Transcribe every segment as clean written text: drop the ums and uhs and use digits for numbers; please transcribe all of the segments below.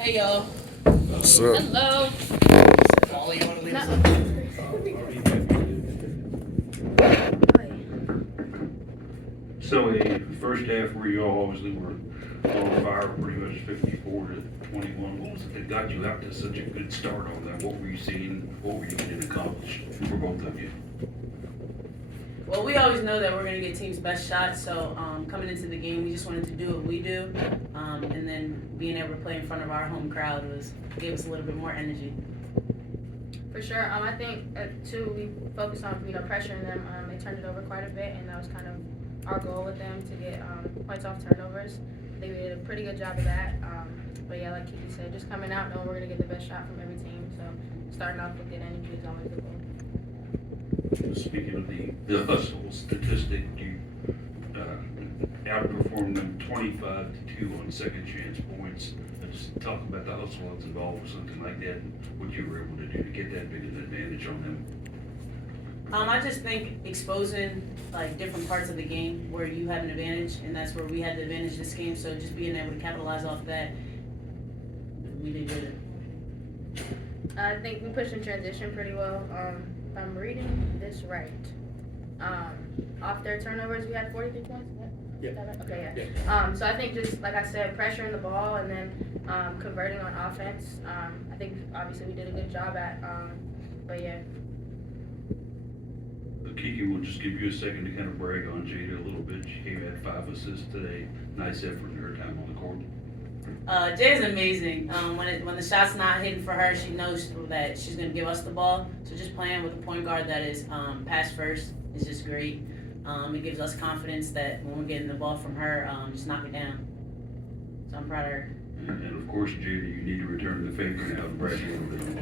Hey y'all. What's up? Hello. Wally, you want to leave us So a first half where you all obviously were on fire, pretty much 54-21. What was it that got you out to such a good start on that? What were you seeing? What were you getting accomplished for both of you? Well, we always know that we're going to get team's best shot, so coming into the game, we just wanted to do what we do, and then being able to play in front of our home crowd gave us a little bit more energy. For sure. I think, too, we focused on, pressuring them. They turned it over quite a bit, and that was kind of our goal with them, to get points off turnovers. They did a pretty good job of that. But, yeah, like Kiki said, just coming out knowing we're going to get the best shot from every team. So starting off with good energy is always the goal. Speaking of the hustle statistic, you outperformed them 25-2 on second chance points. Just talk about the hustle that's involved with something like that and what you were able to do to get that big of an advantage on them. I just think exposing like different parts of the game where you have an advantage, and that's where we had the advantage this game. So just being able to capitalize off that, we did good. I think we pushed in transition pretty well. If I'm reading this right, off their turnovers, we had 43 points. Yeah. Okay, yeah. So I think just, like I said, pressuring the ball and then converting on offense. I think obviously we did a good job at, but yeah. Kiki, we'll just give you a second to kind of brag on Jada a little bit. She came at 5 assists today. Nice effort in her time on the court. Jay's amazing. When the shot's not hitting for her, she knows that she's going to give us the ball. So just playing with a point guard that is pass first is just great. It gives us confidence that when we're getting the ball from her, just knock it down. So I'm proud of her. And of course, Jada, you need to return the favor now and brag a little bit on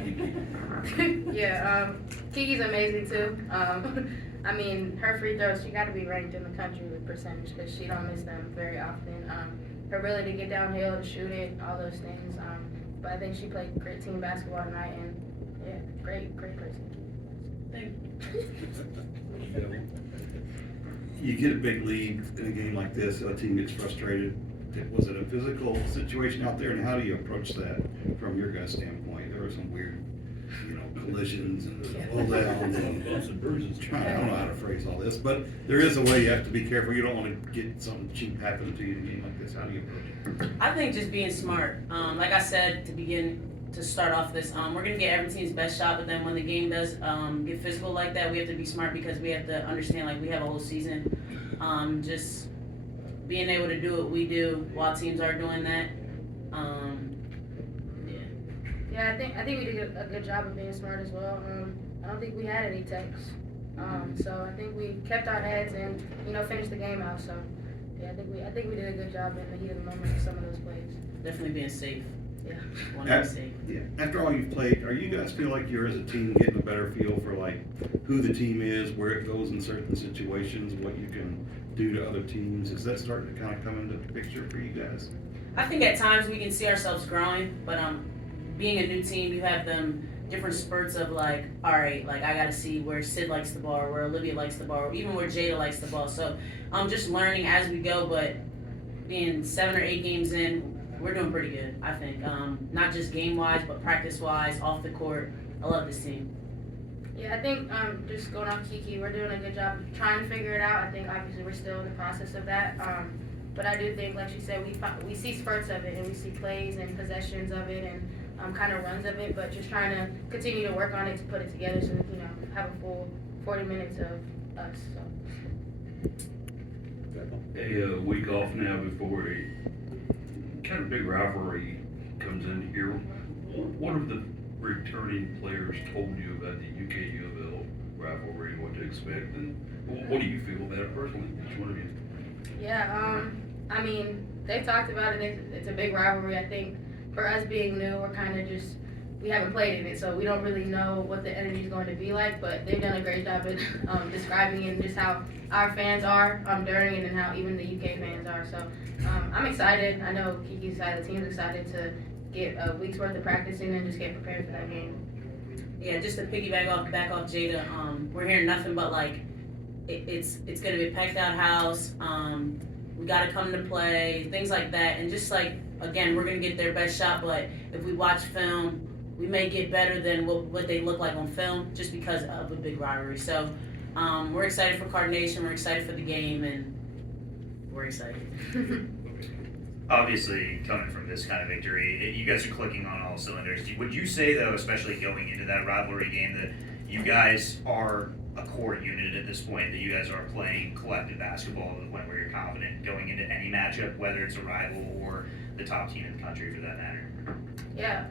Kiki. Yeah, Kiki's amazing too. I mean, her free throws, she got to be ranked in the country with percentage because she don't miss them very often. Her ability to get downhill and shoot it, all those things. But I think she played great team basketball tonight, and yeah, great person. Thank you. You get a big lead in a game like this, a team gets frustrated. Was it a physical situation out there, and how do you approach that from your guys' standpoint? There were some weird, collisions and all that. And Bumps and bruises. I don't know how to phrase all this, but there is a way you have to be careful. You don't want to get something cheap happen to you in a game like this. How do you approach it? I think just being smart. Like I said to start off this, we're going to get every team's best shot, but then when the game does get physical like that, we have to be smart because we have to understand, like, we have a whole season. Just being able to do what we do while teams are doing that. Yeah, I think we did a good job of being smart as well. I don't think we had any techs. So I think we kept our heads and, finished the game out. So yeah, I think we did a good job in the heat of the moment with some of those plays. Definitely being safe. Yeah. Want to be safe. Yeah. After all you've played, are you guys feel like you're as a team getting a better feel for like who the team is, where it goes in certain situations, what you can do to other teams? Is that starting to kind of come into the picture for you guys? I think at times we can see ourselves growing, but being a new team, you have them different spurts of like, all right, like I gotta see where Sid likes the ball, or where Olivia likes the ball, or even where Jada likes the ball. So I'm just learning as we go, but being 7 or 8 games in, we're doing pretty good, I think. Not just game-wise, but practice-wise, off the court. I love this team. Yeah, I think just going off Kiki, we're doing a good job trying to figure it out. I think obviously we're still in the process of that. But I do think, like she said, we see spurts of it, and we see plays and possessions of it, and kind of runs of it, but just trying to continue to work on it to put it together so we have a full 40 minutes of us. So. A week off now before a kind of big rivalry comes in here. What have the returning players told you about the UK U of L rivalry, what to expect, and what do you feel about it personally, each one of you? Yeah, I mean, they've talked about it. It's a big rivalry. I think for us being new, we're kind of just, we haven't played in it, so we don't really know what the energy is going to be like, but they've done a great job at describing it and just how our fans are during it and how even the UK fans are. So I'm excited. I know Kiki's excited, the team's excited to get a week's worth of practice in and just get prepared for that game. Yeah, just to piggyback off Jada, we're hearing nothing but like it's going to be a packed out house. We got to come to play, things like that, and just like again, we're going to get their best shot, but if we watch film, we may get better than what they look like on film just because of a big rivalry. So we're excited for Card Nation, we're excited for the game, and we're excited. Obviously, coming from this kind of victory, you guys are clicking on all cylinders. Would you say, though, especially going into that rivalry game, that you guys are a core unit at this point, that you guys are playing collective basketball to the point where you're confident going into any matchup, whether it's a rival or the top team in the country for that matter? Yeah,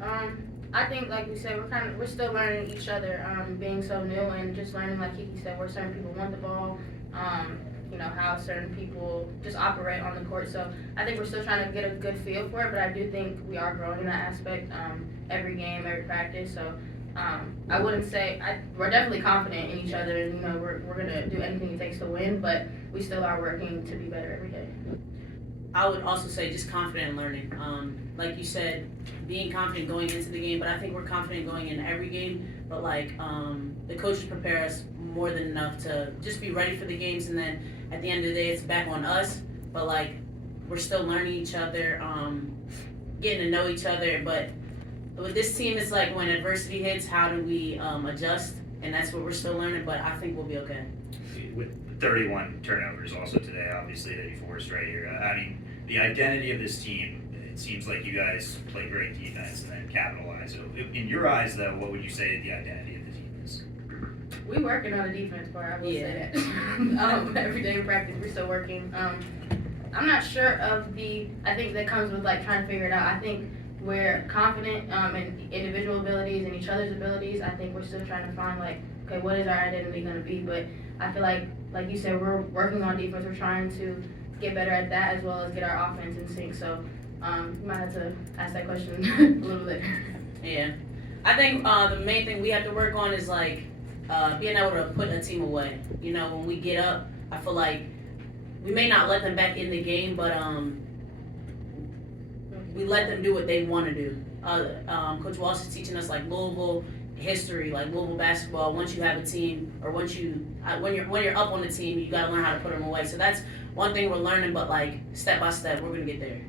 I think, like we said, we're still learning each other, being so new and just learning, like Kiki said, where certain people want the ball, how certain people just operate on the court. So I think we're still trying to get a good feel for it, but I do think we are growing in that aspect every game, every practice. So I wouldn't say we're definitely confident in each other, and we're gonna do anything it takes to win, but we still are working to be better every day. I would also say just confident in learning. Like you said, being confident going into the game, but I think we're confident going in every game. But the coaches prepare us more than enough to just be ready for the games, and then at the end of the day, it's back on us. But we're still learning each other, getting to know each other. But with this team, it's like when adversity hits, how do we adjust? And that's what we're still learning. But I think we'll be okay. With 31 turnovers also today, obviously, that you forced right here. I mean, the identity of this team, it seems like you guys play great defense and then capitalize. So in your eyes, though, what would you say the identity of the team is? We working on the defense part, I will say that. Every day in practice, we're still working. I'm not sure of I think that comes with trying to figure it out. I think we're confident in individual abilities and each other's abilities. I think we're still trying to find okay, what is our identity going to be? But I feel like you said, we're working on defense. We're trying to get better at that as well as get our offense in sync. So you might have to ask that question a little bit. Yeah, I think the main thing we have to work on is being able to put a team away. When we get up, I feel like we may not let them back in the game, but we let them do what they want to do. Coach Walsh is teaching us Louisville history, Louisville basketball. Once you have a team, or when you're up on the team, you got to learn how to put them away. So that's one thing we're learning, but step by step, we're gonna get there.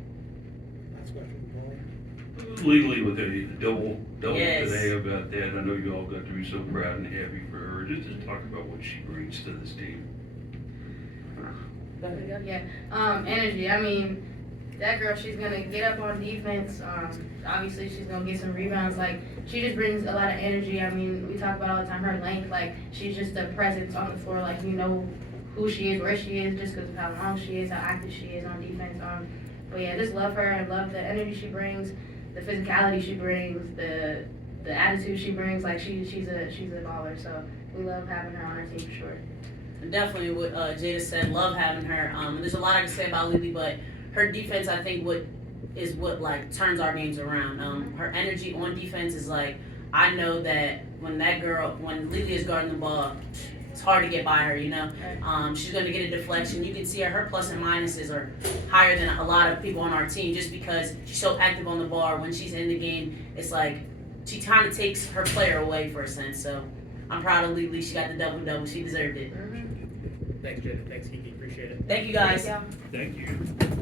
Legally with the double Yes. today about that, I know you all got to be so proud and happy for her. Just to talk about what she brings to this team. Yeah, energy. I mean, that girl, she's gonna get up on defense. Obviously, she's gonna get some rebounds. She just brings a lot of energy. I mean, we talk about all the time her length. She's just a presence on the floor. Who she is, where she is, just because of how long she is, how active she is on defense. But yeah, just love her and love the energy she brings, the physicality she brings, the attitude she brings. She's a baller. So we love having her on our team for sure. Definitely what Jada said, love having her. There's a lot I can say about Lily, but her defense, I think, is what turns our games around. Her energy on defense is I know that when Lily is guarding the ball, it's hard to get by her, She's going to get a deflection. You can see her plus and minuses are higher than a lot of people on our team just because she's so active on the ball. When she's in the game, it's she kind of takes her player away for a sense. So I'm proud of Lily. She got the double-double. She deserved it. Thanks, Jada. Thanks, Kiki. Appreciate it. Thank you, guys. Thank you. Thank you.